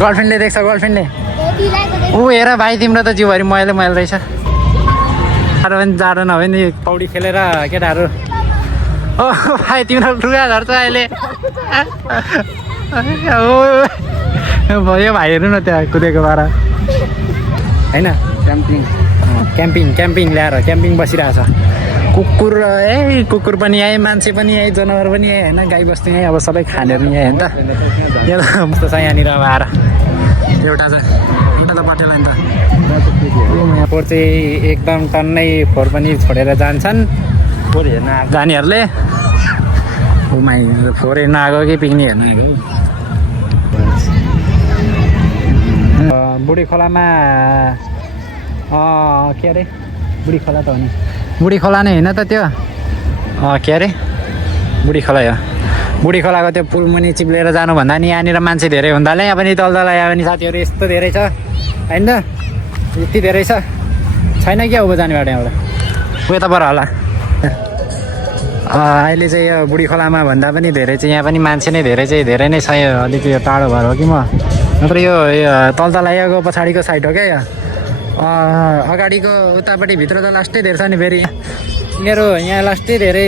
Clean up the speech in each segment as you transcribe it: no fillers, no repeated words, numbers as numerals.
गर्लफ्रेन्डले देख्छ गर्लफ्रेन्डले ऊ हेर भाइ तिम्रो त जिउभरि मैले मैले रहेछ साह्रो पनि जाडो नभए नि पौडी खेलेर केटाहरू ओ भाइ तिम्रो लुगा झर्छ अहिले भयो भाइहरू न त्यहाँ कुदेको बाह्र होइन क्याम्पिङ ल्याएर क्याम्पिङ बसिरहेछ कुकुर कुकुर पनि आए मान्छे पनि आए जनावर पनि आए होइन गाई बस्तु आए अब सबै खानेहरू आए होइन त यहाँ मस्तो छ यहाँनिर अब आएर एउटा त बटेला नि त फोहोर चाहिँ एकदम टन्नै फोहोर पनि छोडेर जान्छन् फोहोर हेर्न जानेहरूले फोहोर हेर्न आएको कि पिकनिक हेर्न आएको बुढी खोलामा के अरे बुढी खोला त हो नि बुढी खोला नै होइन त त्यो के अरे बुढी खोला हो बुढी खोलाको त्यो पुल मुनि चिप्लेर जानुभन्दा नि यहाँनिर मान्छे धेरै हुँदाले यहाँ पनि तल आयो भने साथीहरू यस्तो धेरै छ होइन त यति धेरै छ छैन क्या उँभो जाने बाटो यहाँबाट उताबाट होला अहिले चाहिँ यो बुढी खोलामा भन्दा पनि धेरै चाहिँ यहाँ पनि मान्छे नै धेरै नै छ यो अलिक यो टाढो भएर हो कि म नत्र यो तलतलाइको पछाडिको साइड हो क्या यो अगाडिको उतापट्टि भित्र त लास्टै धेरै छ नि फेरि मेरो यहाँ लास्टै धेरै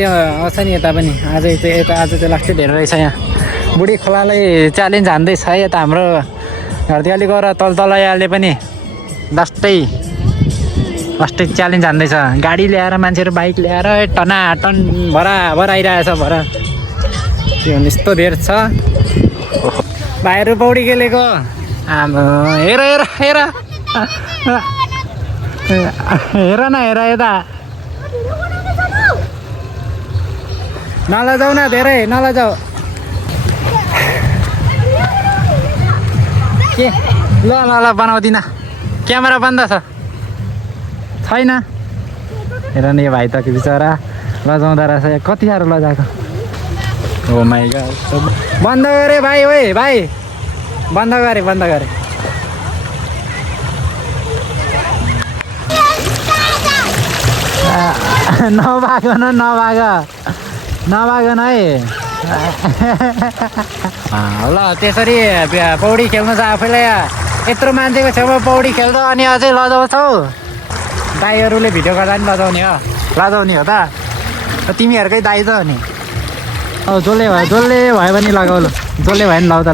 छ नि यता पनि आज चाहिँ लास्टै धेरै रहेछ यहाँ बुढी खोलालाई च्यालेन्ज हान्दैछ है यता हाम्रो घरदेखि गएर तलतलाइले पनि लास्टै च्यालेन्ज हान्दैछ गाडी ल्याएर मान्छेहरू बाइक ल्याएर टनाटन भराभर आइरहेछ भर त्यो यस्तो धेर छ भाइहरू पौडी खेलेको हेर हेर हेर हेर न हेर यता नलजाऊ न धेरै नलजाऊ के ल बनाउँदिन क्यामेरा बन्द छैन हेर न यो भाइ त बिचरा लजाउँदो रहेछ कति साह्रो लजाएको हो माइ गॉड बन्द गरे भाइ ओए भाइ बन्द गरे नभागन है ल त्यसरी पौडी खेल्नु छ आफैलाई यत्रो मान्छेको छेउमा पौडी खेल्छ अनि अझै लजाउँछौ दाईहरूले भिडियो गर्दा पनि लजाउने हो त तिमीहरूकै दाई त हो नि जसले भयो भने लगाऊ ल जसले भयो भने लाउ त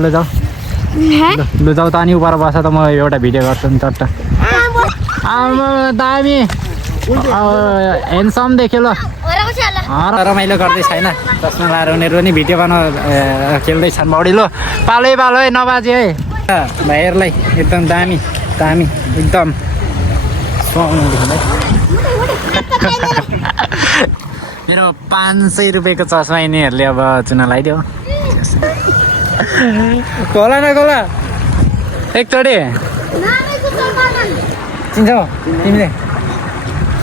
लु जाऊ त अनि उपर बस त म एउटा भिडियो गर्छु नि चट्ट दामी ह्यान्डसम देख्यो ल रमाइलो गर्दैछ होइन चस्मा लाएर उनीहरू पनि भिडियो खेल्दैछन् पौडी लो पालो है नबाजे है भाइहरूलाई एकदम दामी एकदम मेरो 500 रुपियाँको चस्मा यिनीहरूले अब चुना लगाइदियो खोला न खोला एकचोटि चिन्छौ तिमीले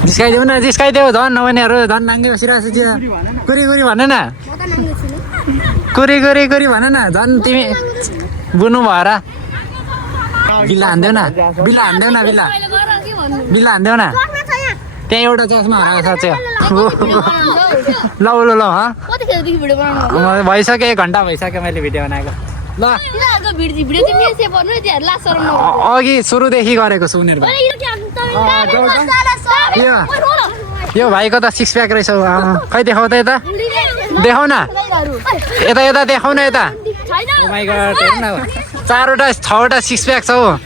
जिस्काइदेऊ झन् नभनेहरू झन् नाङ्गे बसिरहेको छ कुरी भन न कुरी भन न झन् तिमी बुनु भएर बिल्ला हान्देऊ न त्यहाँ एउटा चस्मा हराएको छ ल भइसक्यो 1 घन्टा भइसक्यो मैले भिडियो बनाएको ल अघि सुरुदेखि गरेको छु उनीहरू यो भाइको त 6 प्याक रहेछ खै देखाउ त यता देखाउ न यता देखाउ न यता ओ माइ गॉड हेर्न 4वटा 6वटा 6 प्याक छ हो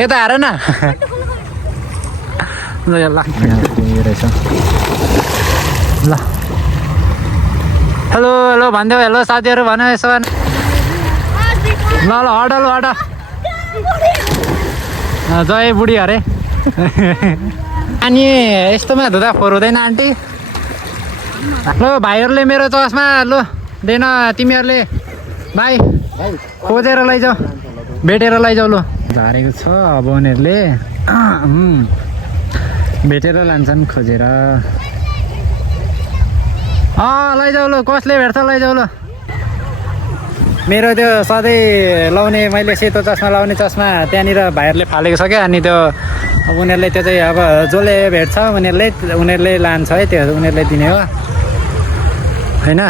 यता हेर न ल हेलो भन्देऊ हेलो साथीहरू भन यसो ल हट जय बुढी अरे अनि यस्तोमा धुँदा फोहोर हुँदैन आन्टी ल भाइहरूले मेरो चस्मा लो देन तिमीहरूले भाइ खोजेर लैजाऊ भेटेर लैजाऊ लो झारेको छ अब उनीहरूले भेटेर लान्छन् खोजेर लैजाऊ लो कसले भेट्छ लैजाऊ लो मेरो त्यो सधैँ लाउने मैले सेतो चस्मा लाउने चस्मा त्यहाँनिर भाइहरूले फालेको छ क्या अनि त्यो अब उनीहरूले त्यो चाहिँ अब जसले भेट्छ उनीहरूले लान्छ है त्यो उनीहरूले दिने हो होइन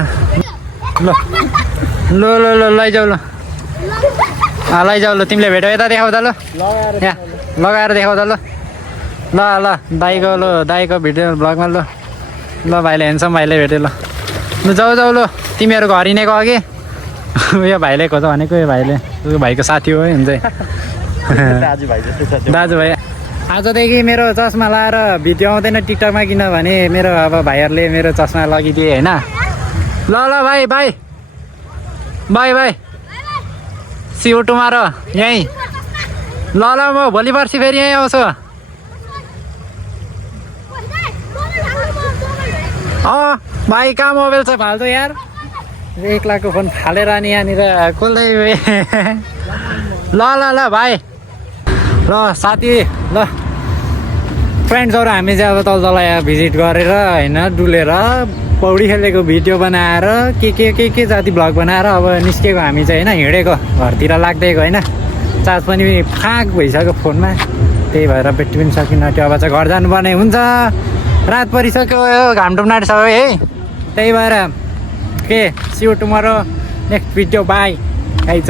ल लैजाऊ ल लैजाऊ ल तिमीले भेट्यौ यता देखाउ त ल यहाँ लगाएर देखाउ त ल ल ल दाईको भिडियो ब्लगमा ल भाइले हेर्छौँ भाइले भेट्यो ल जाऊ जाऊ ल तिमीहरू घर हिँडेको अघि यो भाइले खोज भनेको यो भाइले उयो भाइको साथी हो है हुन्छ दाजुभाइ आजदेखि मेरो चस्मा लाएर भिडियो आउँदैन टिकटकमा किनभने मेरो अब भाइहरूले मेरो चस्मा लगिदिए होइन ल भाइ bye bye bye see you tomorrow यहीँ ल म भोलि पर्सि फेरि यहीँ आउँछु भाइ कहाँ मोबाइल छ फाल्टो यार 1 लाखको फोन फालेर अनि यहाँनिर कसले ल भाइ र साथी ल फ्रेन्ड्सहरू हामी चाहिँ अब तल यहाँ भिजिट गरेर होइन डुलेर पौडी खेलेको भिडियो बनाएर के जाति भ्लग बनाएर अब निस्केको हामी चाहिँ होइन हिँडेको घरतिर लाग्दैको होइन चार्ज पनि फाँक भइसक्यो फोनमा त्यही भएर ब्याट्री पनि सकिन त्यो अब चाहिँ घर जानुपर्ने हुन्छ रात परिसक्यो घाम डुब्न आँटिसक्यो है त्यही भएर के see you tomorrow next video bye है